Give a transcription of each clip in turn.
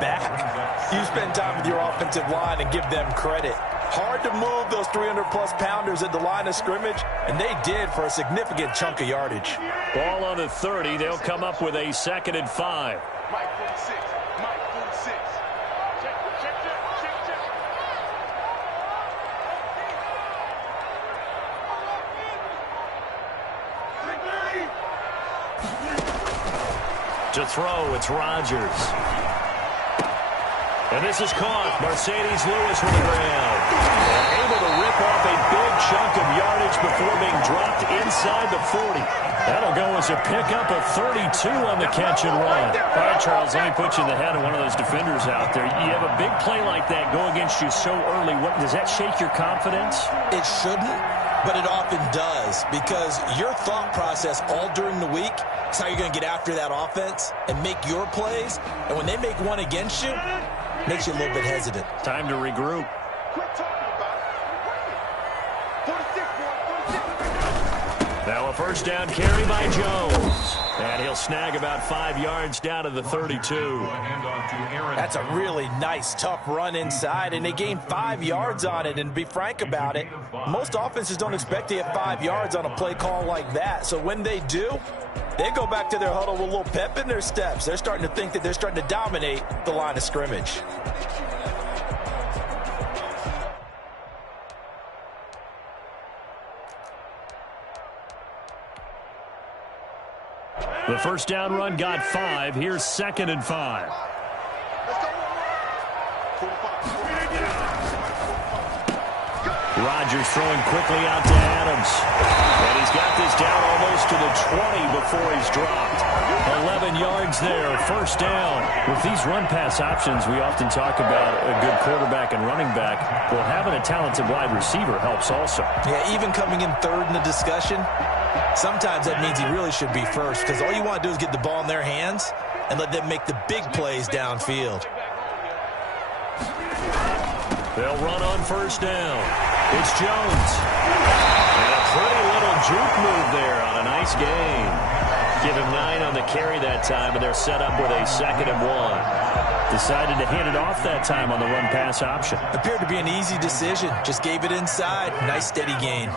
back. You spend time with your offensive line and give them credit. Hard to move those 300-plus pounders at the line of scrimmage, and they did for a significant chunk of yardage. Ball on the 30. They'll come up with a 2nd and 5. Mike 46. Mike 46. To throw, it's Rodgers. And this is caught. Mercedes Lewis with the ground. And able to rip off a big chunk of yardage before being dropped inside the 40. That'll go as a pickup of 32 on the catch and run. All right, Charles, let me put you in the head of one of those defenders out there. You have a big play like that go against you so early. Does that shake your confidence? It shouldn't, but it often does, because your thought process all during the week is how you're going to get after that offense and make your plays. And when they make one against you, it makes you a little bit hesitant. Time to regroup. Now a first down carry by Jones. And he'll snag about 5 yards down to the 32. That's a really nice, tough run inside, and they gained 5 yards on it. And to be frank about it, most offenses don't expect to get 5 yards on a play call like that. So when they do, they go back to their huddle with a little pep in their steps. They're starting to think that they're starting to dominate the line of scrimmage. The first down run got 5. Here's 2nd and 5. Rodgers throwing quickly out to Adams. And he's got this down almost to the 20 before he's dropped. 11 yards there, first down. With these run-pass options, we often talk about a good quarterback and running back. Well, having a talented wide receiver helps also. Yeah, even coming in third in the discussion, sometimes that means he really should be first, because all you want to do is get the ball in their hands and let them make the big plays downfield. They'll run on first down. It's Jones. And a pretty little juke move there on a nice gain. Give him 9 on the carry that time, and they're set up with a 2nd and 1. Decided to hand it off that time on the run-pass option. Appeared to be an easy decision. Just gave it inside. Nice, steady gain.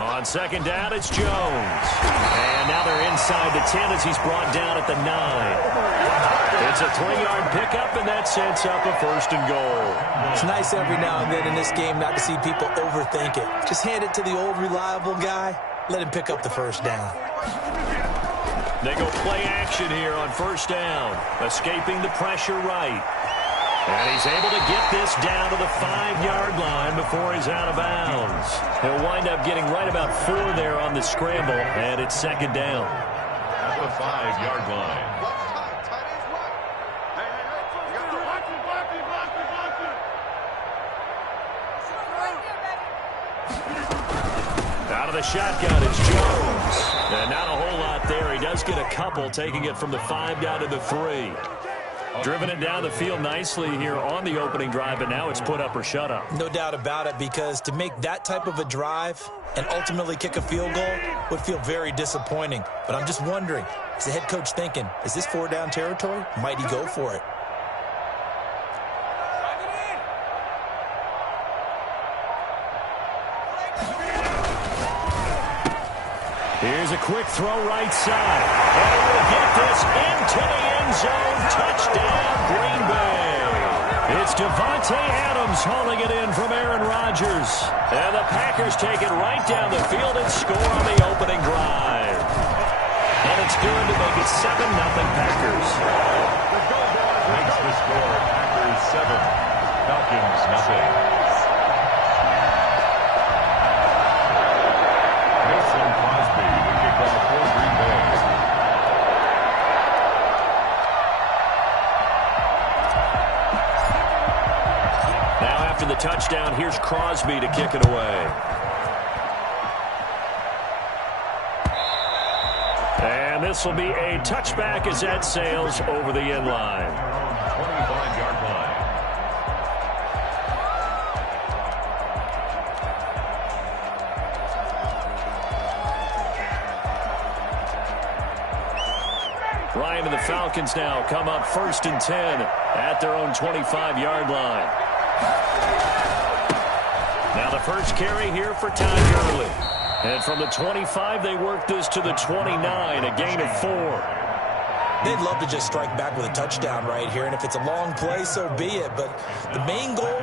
On second down, it's Jones. And now they're inside the 10 as he's brought down at the 9. It's a 3-yard pickup, and that sets up a 1st and goal. It's nice every now and then in this game not to see people overthink it. Just hand it to the old reliable guy. Let him pick up the first down. They go play action here on first down. Escaping the pressure right. And he's able to get this down to the 5-yard line before he's out of bounds. He'll wind up getting right about 4 there on the scramble, and it's 2nd down. At the 5-yard line. Out of the shotgun, it's Jones. And not a whole lot there. He does get a couple, taking it from the 5 down to the 3. Driven it down the field nicely here on the opening drive, but now it's put up or shut up. No doubt about it, because to make that type of a drive and ultimately kick a field goal would feel very disappointing. But I'm just wondering, is the head coach thinking, is this 4-down territory? Might he go for it? Here's a quick throw right side. And he will get this into the end zone. Touchdown, Green Bay. It's Devontae Adams hauling it in from Aaron Rodgers. And the Packers take it right down the field and score on the opening drive. And it's good to make it 7-0 Packers. The Go-Dog makes the score. Packers 7, Falcons nothing. After the touchdown, here's Crosby to kick it away. And this will be a touchback as that sails over the end line. 25-yard line. Ryan and the Falcons now come up 1st and 10 at their own 25-yard line. Now the first carry here for Todd Gurley. And from the 25, they work this to the 29, a gain of 4. They'd love to just strike back with a touchdown right here, and if it's a long play, so be it. But the main goal,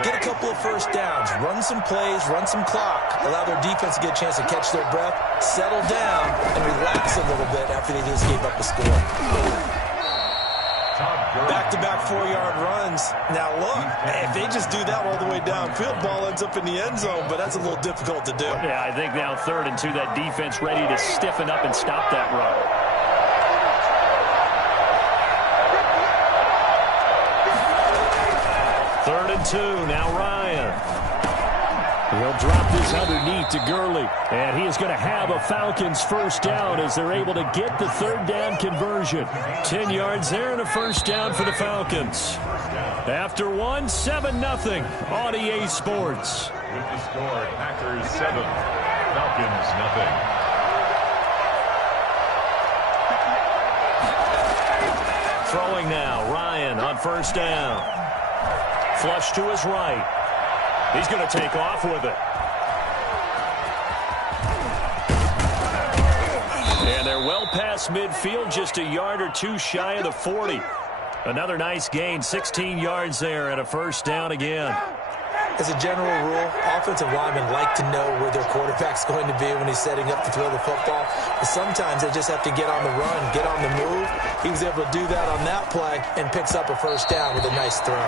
get a couple of first downs, run some plays, run some clock, allow their defense to get a chance to catch their breath, settle down, and relax a little bit after they just gave up a score. Back-to-back 4-yard runs. Now, look, if they just do that all the way downfield, ball ends up in the end zone, but that's a little difficult to do. Yeah, I think now 3rd and 2, that defense ready to stiffen up and stop that run. 3rd and 2, now Ryan. He'll drop this underneath to Gurley. And he is going to have a Falcons first down as they're able to get the 3rd down conversion. 10 yards there and a first down for the Falcons. After 1, 7-0 on EA Sports. With the score, Packers 7, Falcons nothing. Throwing now, Ryan on first down. Flush to his right. He's going to take off with it. And they're well past midfield, just a yard or 2 shy of the 40. Another nice gain, 16 yards there and a first down again. As a general rule, offensive linemen like to know where their quarterback's going to be when he's setting up to throw the football. But sometimes they just have to get on the run, get on the move. He was able to do that on that play and picks up a first down with a nice throw.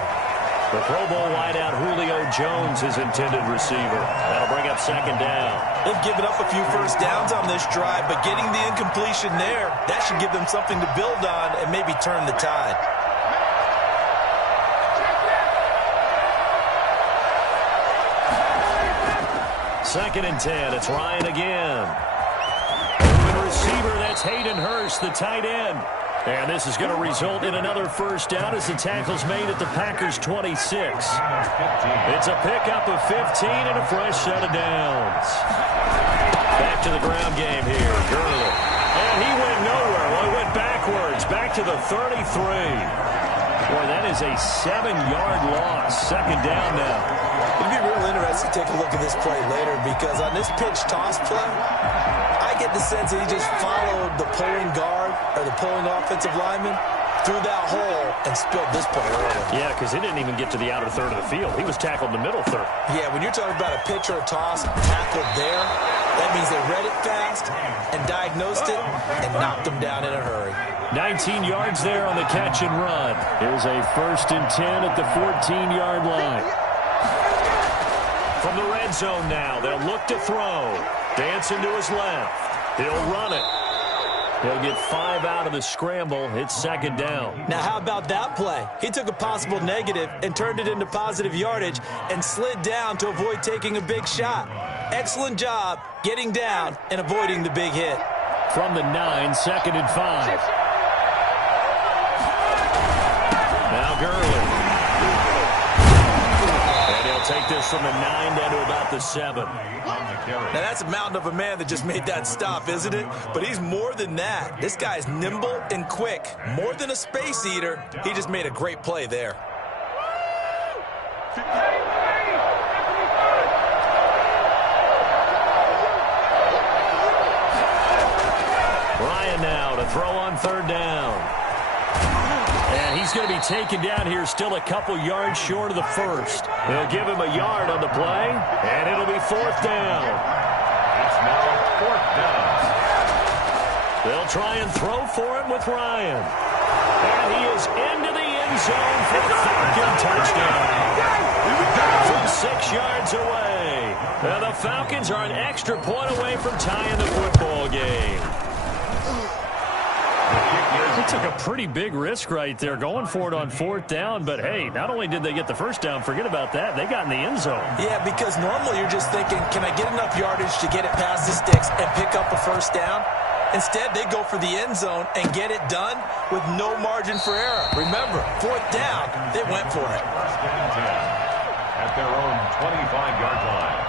The Pro Bowl wideout Julio Jones is intended receiver. That'll bring up 2nd down. They've given up a few first downs on this drive, but getting the incompletion there, that should give them something to build on and maybe turn the tide. Second and 10. It's Ryan again. Open receiver, that's Hayden Hurst, the tight end. And this is going to result in another first down as the tackle's made at the Packers' 26. It's a pickup of 15 and a fresh set of downs. Back to the ground game here. Gurley. And he went nowhere. Well, he went backwards. Back to the 33. Boy, that is a 7-yard loss. 2nd down now. It'd be real interesting to take a look at this play later because on this pitch toss play, I get the sense that he just followed the pulling guard or the pulling offensive lineman through that hole and spilled this play early. Yeah, because he didn't even get to the outer third of the field. He was tackled in the middle third. Yeah, when you're talking about a pitch or a toss tackled there, that means they read it fast and diagnosed it and knocked him down in a hurry. 19 yards there on the catch and run. Here's a 1st and 10 at the 14-yard line. From the red zone now, they'll look to throw. Dancing to his left. He'll run it. He'll get 5 out of the scramble. It's 2nd down. Now, how about that play? He took a possible negative and turned it into positive yardage and slid down to avoid taking a big shot. Excellent job getting down and avoiding the big hit. From the 9, 2nd and 5. Now Gurley. And he'll take this from the 9 down to about the 7. Now, that's a mountain of a man that just made that stop, isn't it? But he's more than that. This guy's nimble and quick. More than a space eater, he just made a great play there. Ryan now to throw on 3rd down. And he's going to be taken down here still a couple yards short of the 1st. They'll give him a yard on the play, and it'll be 4th down. It's now 4th down. They'll try and throw for him with Ryan. And he is into the end zone for the Falcon touchdown. From 6 yards away. Now the Falcons are an extra point away from tying the football game. They took a pretty big risk right there going for it on 4th down, but hey, not only did they get the first down, forget about that, they got in the end zone. Yeah, because normally you're just thinking, can I get enough yardage to get it past the sticks and pick up a first down? Instead, they go for the end zone and get it done with no margin for error. Remember, 4th down, they went for it. 1st and 10 at their own 25-yard line.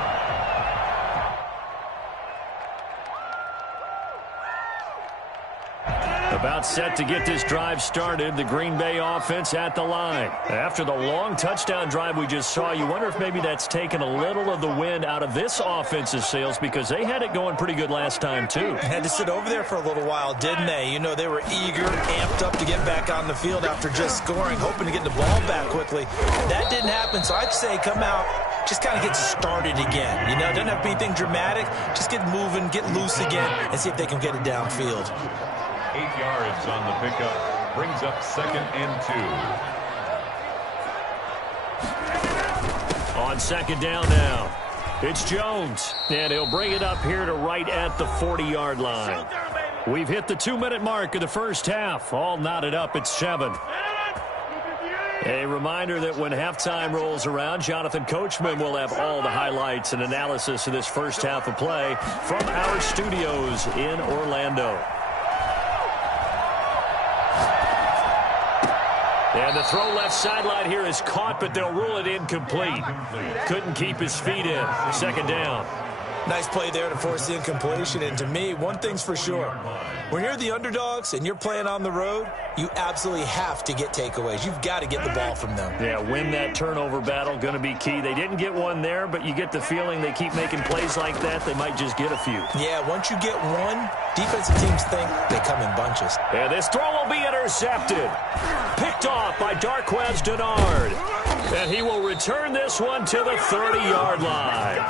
About set to get this drive started, the Green Bay offense at the line. After the long touchdown drive we just saw, you wonder if maybe that's taken a little of the wind out of this offense's sails because they had it going pretty good last time too. Had to sit over there for a little while, didn't they? You know, they were eager, amped up to get back on the field after just scoring, hoping to get the ball back quickly. That didn't happen, so I'd say come out, just kind of get started again. You know, doesn't have to be anything dramatic. Just get moving, get loose again, and see if they can get it downfield. 8 yards on the pickup. Brings up 2nd and 2. On 2nd down now, it's Jones. And he'll bring it up here to right at the 40-yard line. We've hit the 2-minute mark of the first half. All knotted up at 7. A reminder that when halftime rolls around, Jonathan Coachman will have all the highlights and analysis of this first half of play from our studios in Orlando. And the throw left sideline here is caught, but they'll rule it incomplete. Couldn't keep his feet in. 2nd down. Nice play there to force the incompletion. And to me, one thing's for sure. When you're the underdogs and you're playing on the road, you absolutely have to get takeaways. You've got to get the ball from them. Yeah, win that turnover battle, going to be key. They didn't get one there, but you get the feeling they keep making plays like that, they might just get a few. Yeah, once you get one, defensive teams think they come in bunches. And this throw will be intercepted. Picked off by Darquez Denard. And he will return this one to the 30-yard line.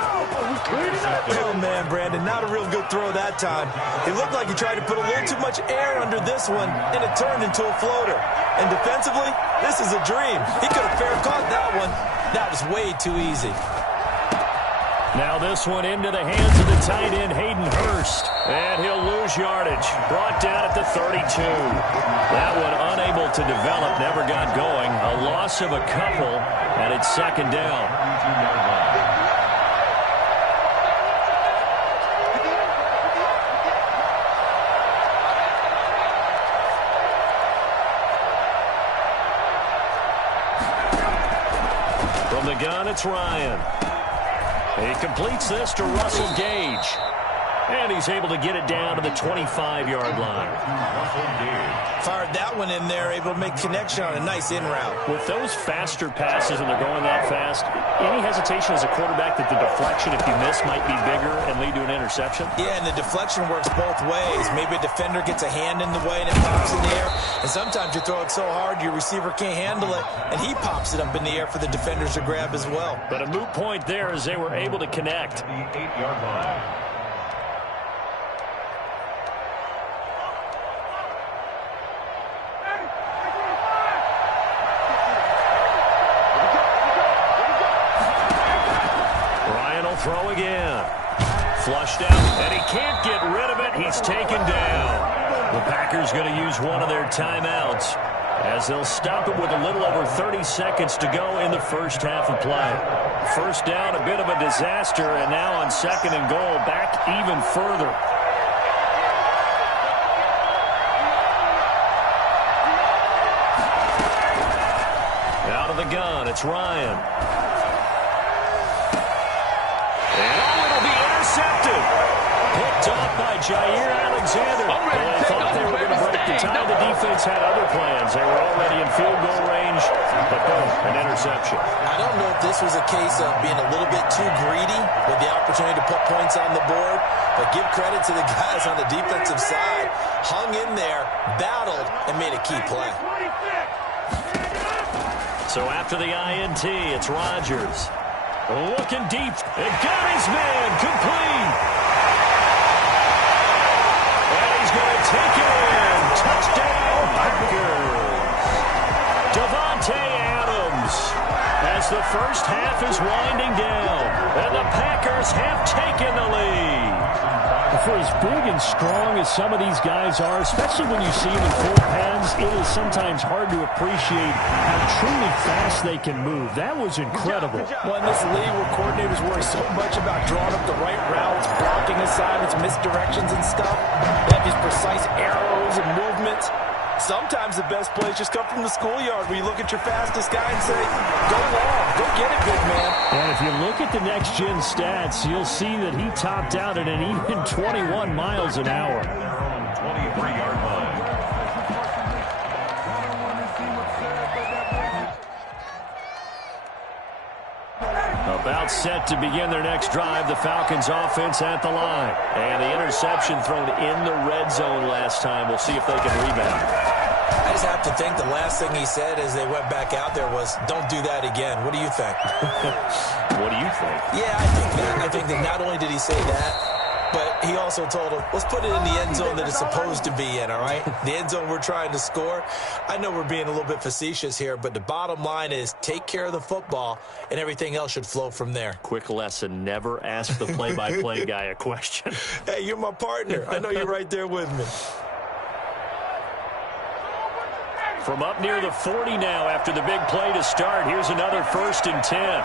Oh, man, Brandon, not a real good throw that time. It looked like he tried to put a little too much air under this one, and it turned into a floater. And defensively, this is a dream. He could have fair caught that one. That was way too easy. Now this one into the hands of the tight end, Hayden Hurst. And he'll lose yardage. Brought down at the 32. That one unable to develop, never got going. A loss of a couple, and it's 2nd down. From the gun, it's Ryan. He completes this to Russell Gage. And he's able to get it down to the 25-yard line. Fired that one in there, able to make connection on a nice in route. With those faster passes and they're going that fast, any hesitation as a quarterback that the deflection, if you miss, might be bigger and lead to an interception? Yeah, and the deflection works both ways. Maybe a defender gets a hand in the way and it pops in the air. And sometimes you throw it so hard your receiver can't handle it, and he pops it up in the air for the defenders to grab as well. But a moot point there as they were able to connect. The 8-yard line. Throw again. Flushed out, and he can't get rid of it. He's taken down. The Packers going to use one of their timeouts as they'll stop it with a little over 30 seconds to go in the first half of play. First down, a bit of a disaster, and now on 2nd and goal, back even further. Out of the gun, it's Ryan. Intercepted. Picked off by Jair Alexander. They thought they were going to break the tie. The defense had other plans. They were already in field goal range, but boom, an interception. I don't know if this was a case of being a little bit too greedy with the opportunity to put points on the board, but give credit to the guys on the defensive side. Hung in there, battled, and made a key play. So after the INT, it's Rodgers. Looking deep, and got his man complete. And he's going to take it in. Touchdown, Packers. Davante Adams as the first half is winding down, and the Packers have taken the lead. For as big and strong as some of these guys are, especially when you see them in full pads, it is sometimes hard to appreciate how truly fast they can move. That was incredible. Well, in this league where coordinators worry so much about drawing up the right routes, blocking assignments, misdirections and stuff, they have these precise arrows and movements. Sometimes the best plays just come from the schoolyard where you look at your fastest guy and say, go long, go get it, big man. And if you look at the next-gen stats, you'll see that he topped out at an even 21 miles an hour. 23-yard line. About set to begin their next drive, the Falcons offense at the line. And the interception thrown in the red zone last time. We'll see if they can rebound. I just have to think the last thing he said as they went back out there was, don't do that again. What do you think? What do you think? Yeah, I think that not only did he say that, but he also told him, let's put it in the end zone that it's supposed to be in, all right? The end zone we're trying to score. I know we're being a little bit facetious here, but the bottom line is take care of the football, and everything else should flow from there. Quick lesson, never ask the play-by-play guy a question. Hey, you're my partner. I know you're right there with me. From up near the 40 now after the big play to start, here's another 1st and 10.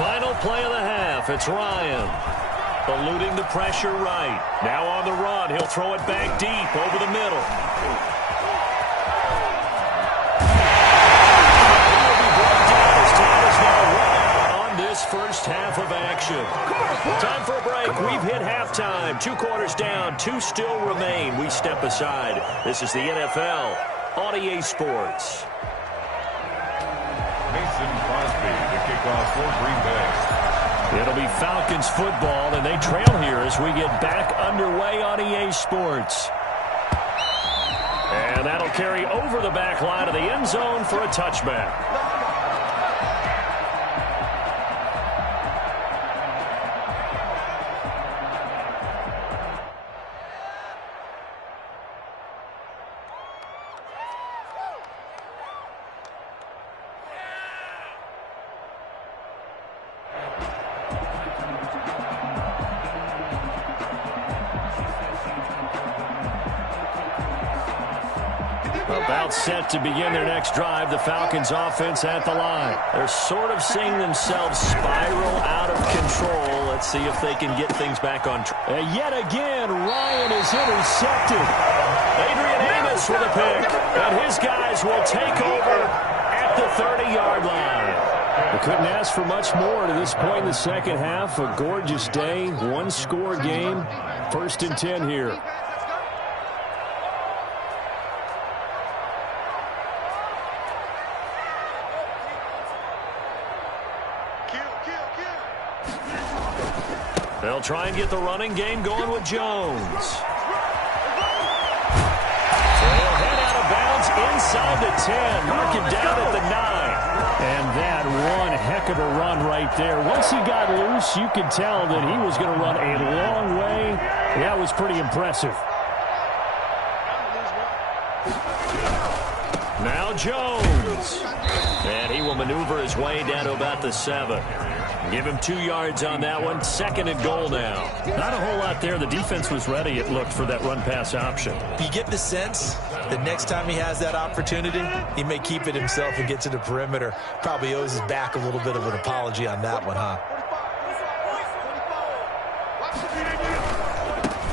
Final play of the half. It's Ryan. Eluding the pressure right. Now on the run. He'll throw it back deep over the middle. He'll be brought down as time is now run out on this first half of action. Time for a break. We've hit halftime. 2 quarters down. 2 still remain. We step aside. This is the NFL on EA Sports. Mason Crosby to kick off for Green Bay. It'll be Falcons football, and they trail here as we get back underway on EA Sports. And that'll carry over the back line of the end zone for a touchback. About set to begin their next drive, the Falcons offense at the line. They're sort of seeing themselves spiral out of control. Let's see if they can get things back on track. Yet again, Ryan is intercepted. Adrian Amos with a pick, and his guys will take over at the 30-yard line. They couldn't ask for much more to this point in the second half. A gorgeous day, 1-score game. 1st and 10 here. They'll try and get the running game going with Jones. They'll head out of bounds inside the 10. Mark him down at the 9. And that one heck of a run right there. Once he got loose, you could tell that he was going to run a long way. That was pretty impressive. Now Jones. And he will maneuver his way down to about the 7. Give him 2 yards on that one. 2nd and goal now. Not a whole lot there. The defense was ready, it looked, for that run-pass option. You get the sense that next time he has that opportunity, he may keep it himself and get to the perimeter. Probably owes his back a little bit of an apology on that one, huh?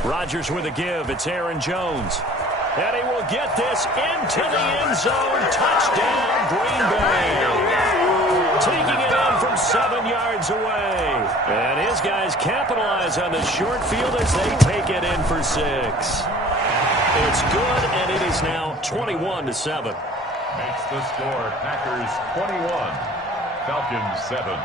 Rodgers with a give. It's Aaron Jones. And he will get this into the end zone. Touchdown, Green Bay. Taking it in from 7 yards away. And his guys capitalize on the short field as they take it in for 6. It's good, and it is now 21-7. Makes the score Packers 21, Falcons 7.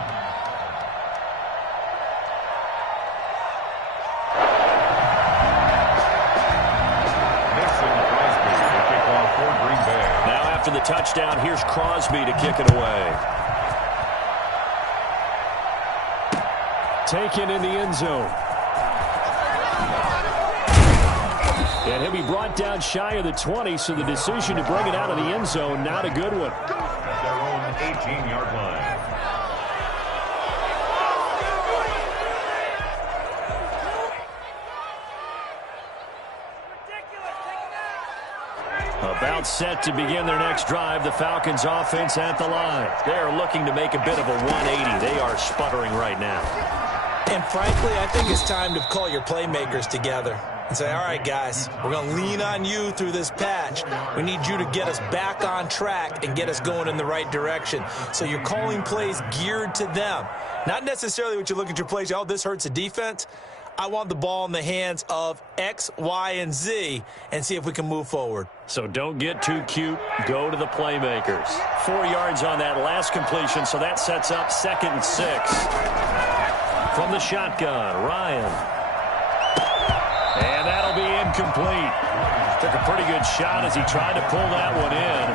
After the touchdown, here's Crosby to kick it away. Taken in the end zone. And he'll be brought down shy of the 20, so the decision to bring it out of the end zone, not a good one. At their own 18-yard line. About set to begin their next drive, the Falcons offense at the line. They are looking to make a bit of a 180. They are sputtering right now. And frankly, I think it's time to call your playmakers together and say, all right, guys, we're going to lean on you through this patch. We need you to get us back on track and get us going in the right direction. So you're calling plays geared to them. Not necessarily what you look at your plays, oh, this hurts the defense. I want the ball in the hands of X, Y, and Z and see if we can move forward. So don't get too cute. Go to the playmakers. 4 yards on that last completion, so that sets up 2nd and 6. From the shotgun, Ryan. And that'll be incomplete. Took a pretty good shot as he tried to pull that one in.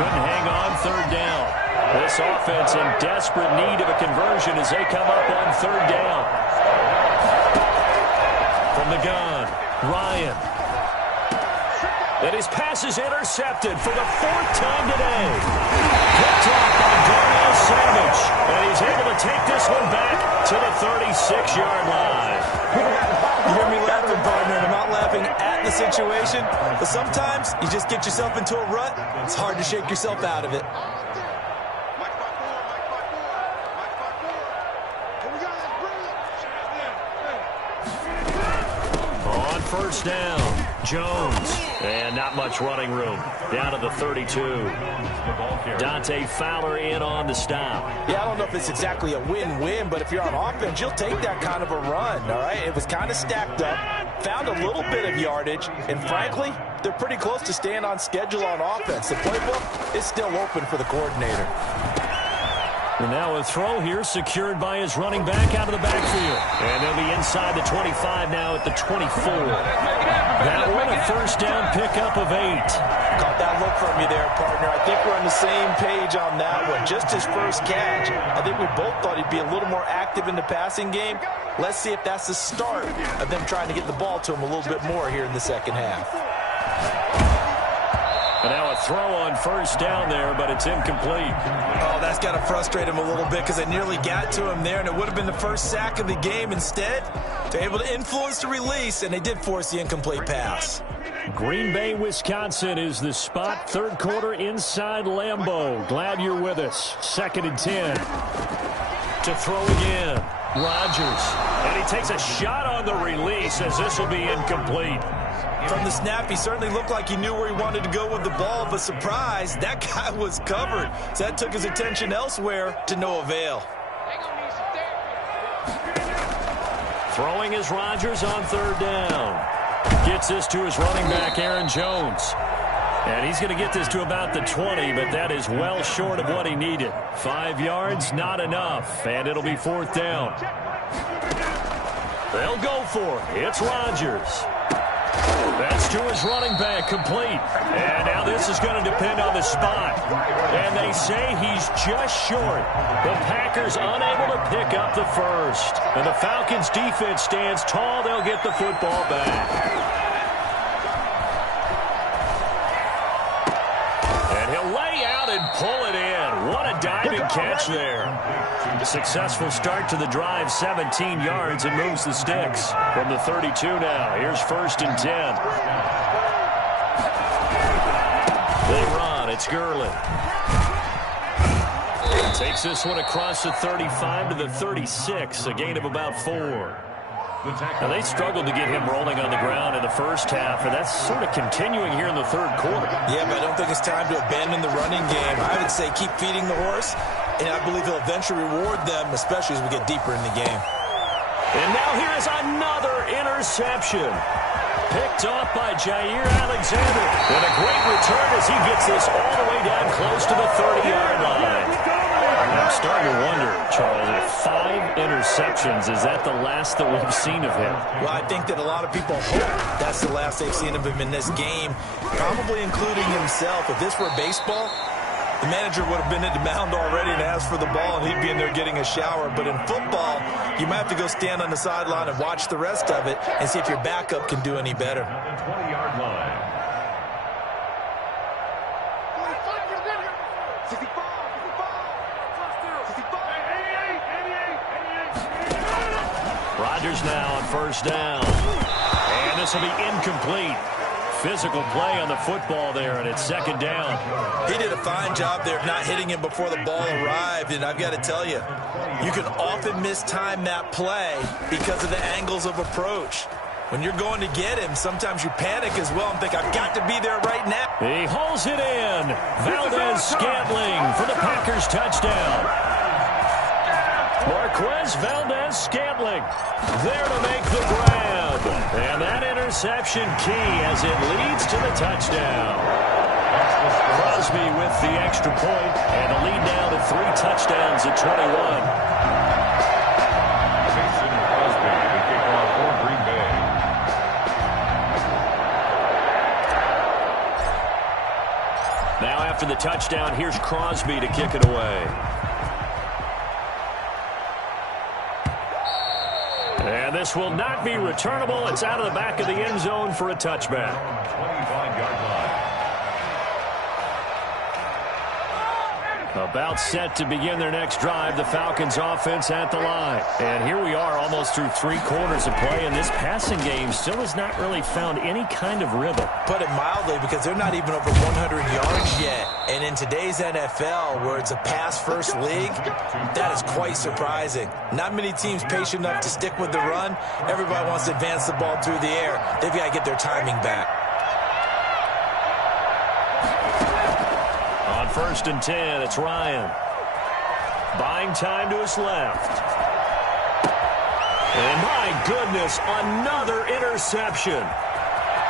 Couldn't hang on 3rd down. This offense in desperate need of a conversion as they come up on 3rd down. From the gun, Ryan. And his pass is intercepted for the 4th time today. Picked off by Darnell Savage. And he's able to take this one back to the 36-yard line. You hear me laughing, partner, and I'm not laughing at the situation, but sometimes you just get yourself into a rut. It's hard to shake yourself out of it. On 1st down, Jones. And not much running room. Down to the 32. Dante Fowler in on the stop. Yeah, I don't know if it's exactly a win-win, but if you're on offense, you'll take that kind of a run, all right? It was kind of stacked up, found a little bit of yardage, and frankly, they're pretty close to staying on schedule on offense. The playbook is still open for the coordinator. And now a throw here secured by his running back out of the backfield. And they'll be inside the 25 now at the 24. That one a 1st down pickup of 8. Caught that look from you there, partner. I think we're on the same page on that one. Just his first catch. I think we both thought he'd be a little more active in the passing game. Let's see if that's the start of them trying to get the ball to him a little bit more here in the 2nd half. And now a throw on 1st down there, but it's incomplete. Oh, that's got to frustrate him a little bit because I nearly got to him there, and it would have been the first sack of the game. Instead, they're able to influence the release, and they did force the incomplete pass. Green Bay, Wisconsin is the spot. 3rd quarter inside Lambeau. Glad you're with us. 2nd and 10. To throw again. Rodgers. And he takes a shot on the release as this will be incomplete. From the snap, he certainly looked like he knew where he wanted to go with the ball, but surprise, that guy was covered. So that took his attention elsewhere to no avail. Throwing is Rodgers on 3rd down. Gets this to his running back, Aaron Jones. And he's going to get this to about the 20, but that is well short of what he needed. 5 yards, not enough, and it'll be 4th down. They'll go for it. It's Rodgers. That's to his running back, complete. And now this is going to depend on the spot. And they say he's just short. The Packers unable to pick up the 1st. And the Falcons' defense stands tall. They'll get the football back. And he'll lay out and pull it in. What a diving catch there. A successful start to the drive, 17 yards, and moves the sticks. From the 32 now, here's 1st and 10. They run, it's Gurley. Takes this one across the 35 to the 36, a gain of about 4. Now, they struggled to get him rolling on the ground in the 1st half, and that's sort of continuing here in the 3rd quarter. Yeah, but I don't think it's time to abandon the running game. I would say keep feeding the horse, and I believe he'll eventually reward them, especially as we get deeper in the game. And now here is another interception. Picked off by Jair Alexander. And a great return as he gets this all the way down close to the 30-yard line. I'm starting to wonder, Charles, if 5 interceptions, is that the last that we've seen of him? Well, I think that a lot of people hope that's the last they've seen of him in this game, probably including himself. If this were baseball, the manager would have been at the mound already and asked for the ball, and he'd be in there getting a shower. But in football, you might have to go stand on the sideline and watch the rest of it and see if your backup can do any better. 20-yard line. Rodgers now on 1st down. And this will be incomplete. Physical play on the football there, and it's 2nd down. He did a fine job there of not hitting him before the ball arrived, and I've got to tell you, you can often mistime that play because of the angles of approach. When you're going to get him, sometimes you panic as well and think, I've got to be there right now. He hauls it in. Valdez Scantling for the Packers touchdown. Marquez Valdez-Scantling there to make the grab. And that interception key as it leads to the touchdown. Crosby with the extra point, and a lead now to 3 touchdowns at 21. Mason Crosby, the kickoff for Green Bay. Now after the touchdown, here's Crosby to kick it away. And this will not be returnable. It's out of the back of the end zone for a touchback. 25-yard line. About set to begin their next drive, the Falcons offense at the line. And here we are almost through 3 quarters of play, and this passing game still has not really found any kind of rhythm. Put it mildly, because they're not even over 100 yards yet. And in today's NFL, where it's a pass-first league, that is quite surprising. Not many teams patient enough to stick with the run. Everybody wants to advance the ball through the air. They've got to get their timing back. On 1st and 10, it's Ryan. Buying time to his left. And my goodness, another interception.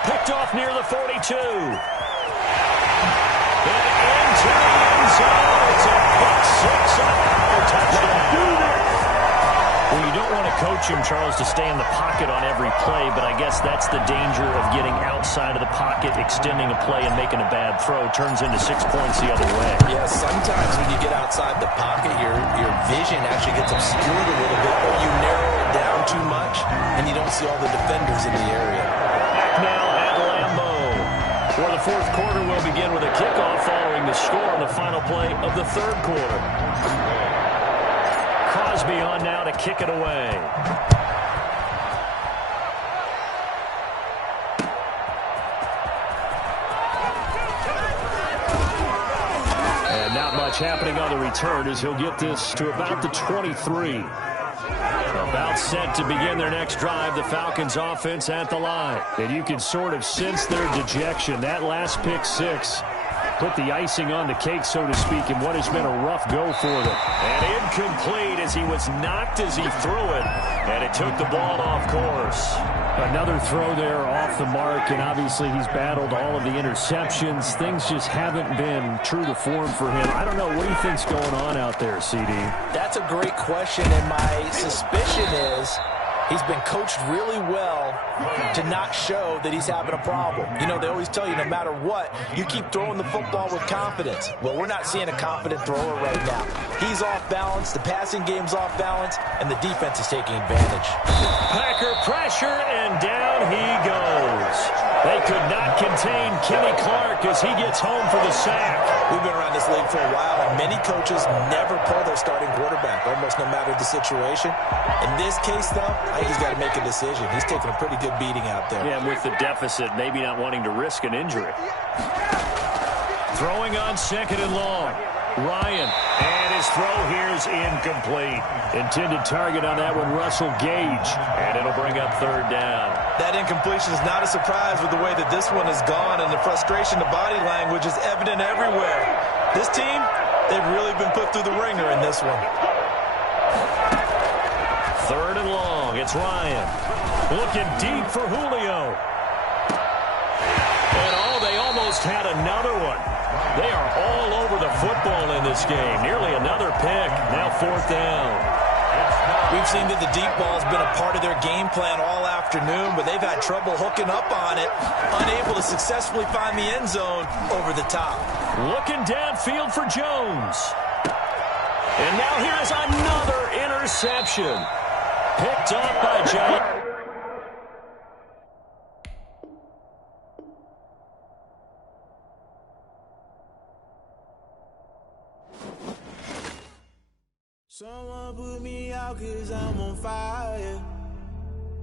Picked off near the 42. And into the end zone. It's a pick 6 on a touchdown. Well, you don't want to coach him, Charles, to stay in the pocket on every play, but I guess that's the danger of getting outside of the pocket, extending a play, and making a bad throw. Turns into 6 points the other way. Yeah, sometimes when you get outside the pocket, your vision actually gets obscured a little bit, or you narrow it down too much, and you don't see all the defenders in the area. Back now at Lambeau, where the 4th quarter will begin with a kickoff following the score on the final play of the 3rd quarter. Crosby on now to kick it away. And not much happening on the return as he'll get this to about the 23. About set to begin their next drive, the Falcons offense at the line. And you can sort of sense their dejection. That last pick 6 put the icing on the cake, so to speak, in what has been a rough go for them. And incomplete as he was knocked as he threw it, and it took the ball off course. Another throw there off the mark, and obviously he's battled all of the interceptions. Things just haven't been true to form for him. I don't know. What do you think's going on out there, CD? That's a great question, and my suspicion is he's been coached really well to not show that he's having a problem. You know, they always tell you no matter what, you keep throwing the football with confidence. Well, we're not seeing a confident thrower right now. He's off balance, the passing game's off balance, and the defense is taking advantage. Packer pressure, and down he goes. They could not contain Kenny Clark as he gets home for the sack. We've been around this league for a while, and many coaches never pull their starting quarterback, almost no matter the situation. In this case, though, I think he's got to make a decision. He's taking a pretty good beating out there. Yeah, with the deficit, maybe not wanting to risk an injury. Throwing on 2nd and long. Ryan, and his throw here is incomplete. Intended target on that one, Russell Gage, and it'll bring up 3rd down. That incompletion is not a surprise with the way that this one has gone, and the frustration, the body language is evident everywhere. This team, they've really been put through the ringer in this one. 3rd and long, it's Ryan. Looking deep for Julio. And they almost had another one. They are all over the football in this game. Nearly another pick. Now 4th down. We've seen that the deep ball has been a part of their game plan all afternoon, but they've had trouble hooking up on it, unable to successfully find the end zone over the top. Looking downfield for Jones. And now here is another interception. Picked up by John. Someone put me out 'cause I'm on fire.